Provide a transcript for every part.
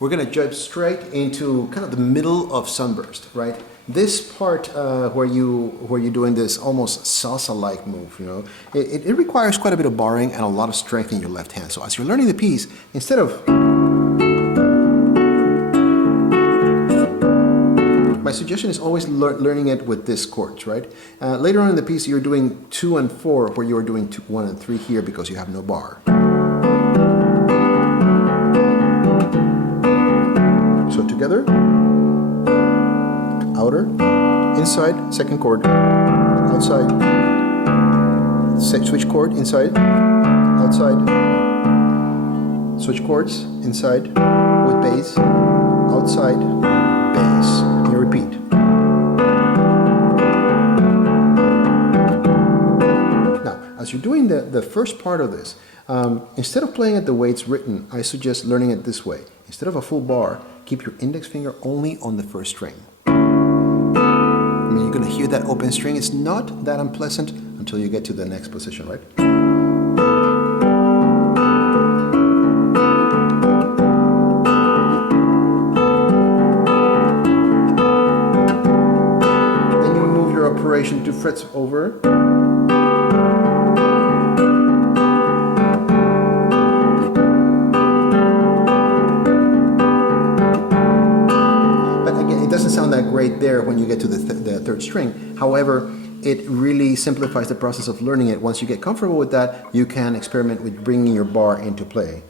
We're going to jump straight into kind of the middle of Sunburst, right? This part where you're doing this almost salsa-like move, you know, it requires quite a bit of barring and a lot of strength in your left hand. So as you're learning the piece, instead of... My suggestion is always learning it with this chords, right? Later on in the piece, you're doing 2 and 4, where you're doing 1 and 3 here because you have no bar. So together, outer, inside, second chord, outside, switch chord, inside, outside, switch chords, inside, with bass, outside, bass. You repeat. Now, as you're doing the first part of this, instead of playing it the way it's written, I suggest learning it this way. Instead of a full bar, keep your index finger only on the first string. I mean, you're going to hear that open string. It's not that unpleasant until you get to the next position, right? Then you move your operation 2 frets over. Sound that great there when you get to the third string. However, it really simplifies the process of learning it. Once you get comfortable with that, you can experiment with bringing your bar into play.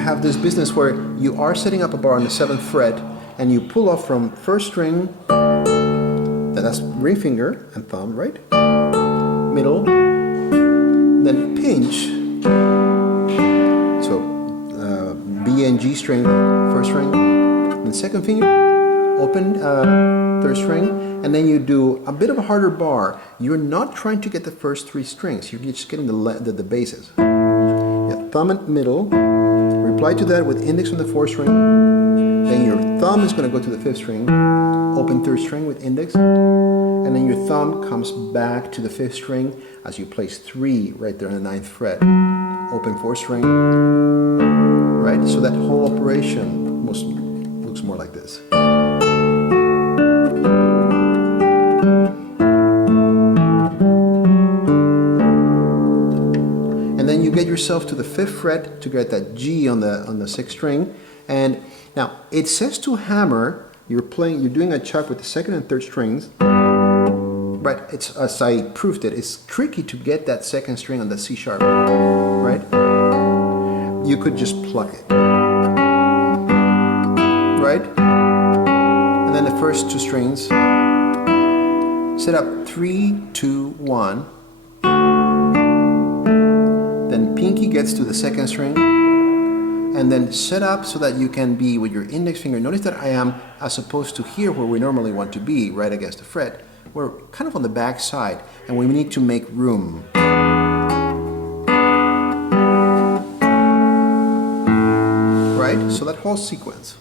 Have this business where you are setting up a bar on the 7th fret and you pull off from first string, that's ring finger and thumb, right? Middle, then pinch, so B and G string, first string, then second finger, open third string, and then you do a bit of a harder bar. You're not trying to get the first 3 strings, you're just getting the basses. Yeah, thumb and middle. Reply to that with index on the 4th string, then your thumb is going to go to the 5th string, open 3rd string with index, and then your thumb comes back to the 5th string as you place 3 right there on the 9th fret, open 4th string, right? So that whole operation looks more like this. You get yourself to the 5th fret to get that G on the 6th string, and now it says to hammer. You're doing a chuck with the 2nd and 3rd strings, but it's, as I proved it's tricky to get that 2nd string on the C sharp, right? You could just pluck it, right? And then the first 2 strings, set up 3, 2, 1. Then pinky gets to the 2nd string, and then set up so that you can be with your index finger. Notice that I am, as opposed to here where we normally want to be, right against the fret, we're kind of on the back side, and we need to make room. Right? So that whole sequence.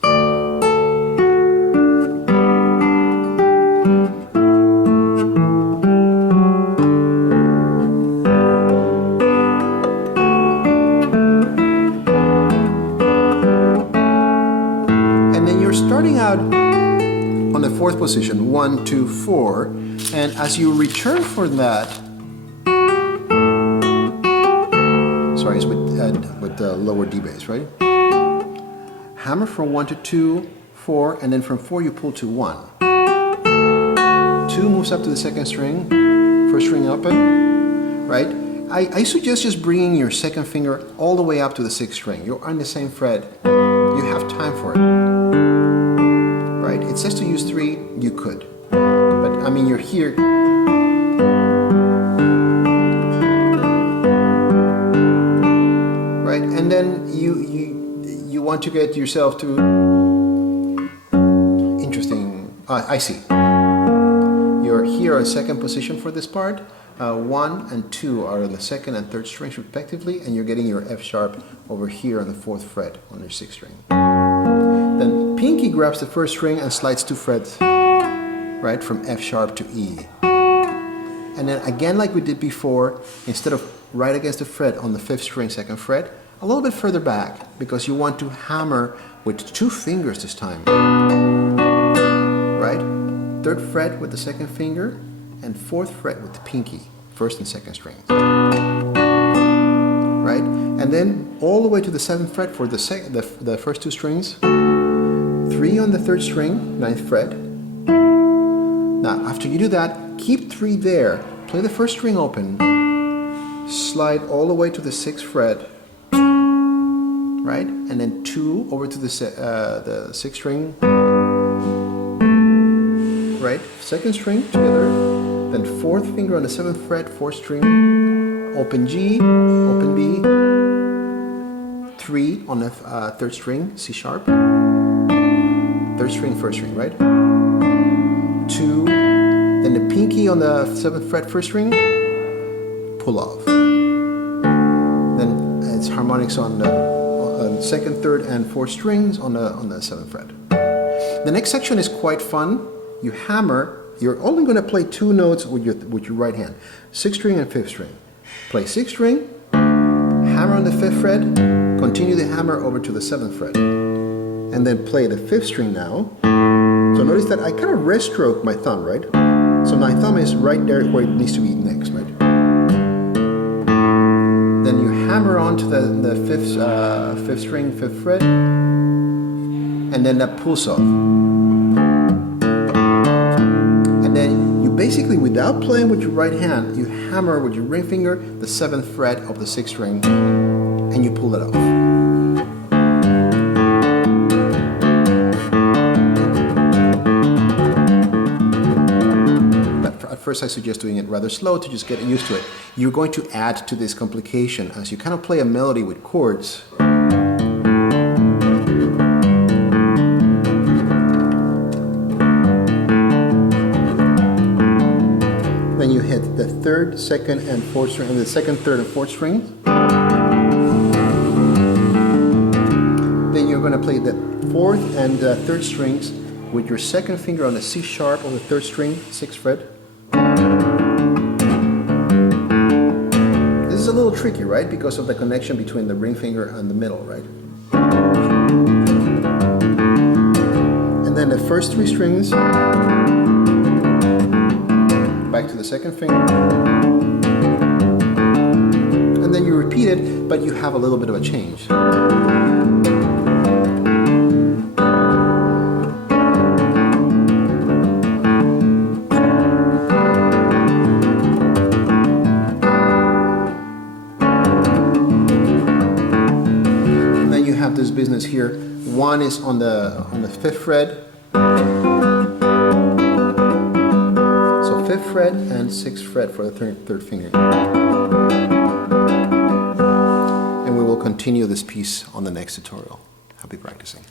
Starting out on the 4th position, 1, 2, 4, and as you return for that, sorry, it's with the lower D bass, right? Hammer from 1 to 2, 4, and then from 4 you pull to 1. 2 moves up to the 2nd string, 1st string open, right? I suggest just bringing your 2nd finger all the way up to the 6th string. You're on the same fret. You have time for it. Right? It says to use 3, you could. But I mean, you're here. Right? And then you want to get yourself to interesting. I see. You're here on second position for this part. 1 and 2 are on the second and third strings respectively, and you're getting your F sharp over here on the 4th fret on your 6th string. Then pinky grabs the 1st string and slides 2 frets, right, from F sharp to E. And then again, like we did before, instead of right against the fret on the 5th string, 2nd fret, a little bit further back, because you want to hammer with 2 fingers this time. Right? 3rd fret with the 2nd finger, and 4th fret with the pinky, 1st and 2nd strings. Right? And then all the way to the 7th fret for the first 2 strings. 3 on the 3rd string, 9th fret. Now, after you do that, keep 3 there. Play the 1st string open. Slide all the way to the 6th fret. Right? And then 2 over to the 6th string. Right? 2nd string together. Then 4th finger on the 7th fret, 4th string, open G, open B, 3 on the 3rd string, C sharp, 3rd string, 1st string, right? 2, then the pinky on the 7th fret, 1st string, pull off. Then it's harmonics on the 2nd, 3rd, and 4th strings on the 7th fret. The next section is quite fun. You hammer. You're only going to play 2 notes with your right hand, 6th string and 5th string. Play 6th string, hammer on the 5th fret, continue the hammer over to the 7th fret, and then play the 5th string now. So notice that I kind of rest stroke my thumb, right? So my thumb is right there where it needs to be next, right? Then you hammer onto the 5th string, 5th fret, and then that pulls off. Basically, without playing with your right hand, you hammer with your ring finger the 7th fret of the 6th string, and you pull it off. But at first I suggest doing it rather slow to just get used to it. You're going to add to this complication as you kind of play a melody with chords. Then you hit the 3rd, 2nd, and 4th string, and the 2nd, 3rd, and 4th strings. Then you're going to play the 4th and 3rd strings with your 2nd finger on the C sharp on the 3rd string, 6th fret. This is a little tricky, right? Because of the connection between the ring finger and the middle, right? And then the first 3 strings. Back to the 2nd finger, and then you repeat it, but you have a little bit of a change. And then you have this business here. 1 is on the 5th fret. 5th fret and 6th fret for the 3rd finger. And we will continue this piece on the next tutorial. Happy practicing.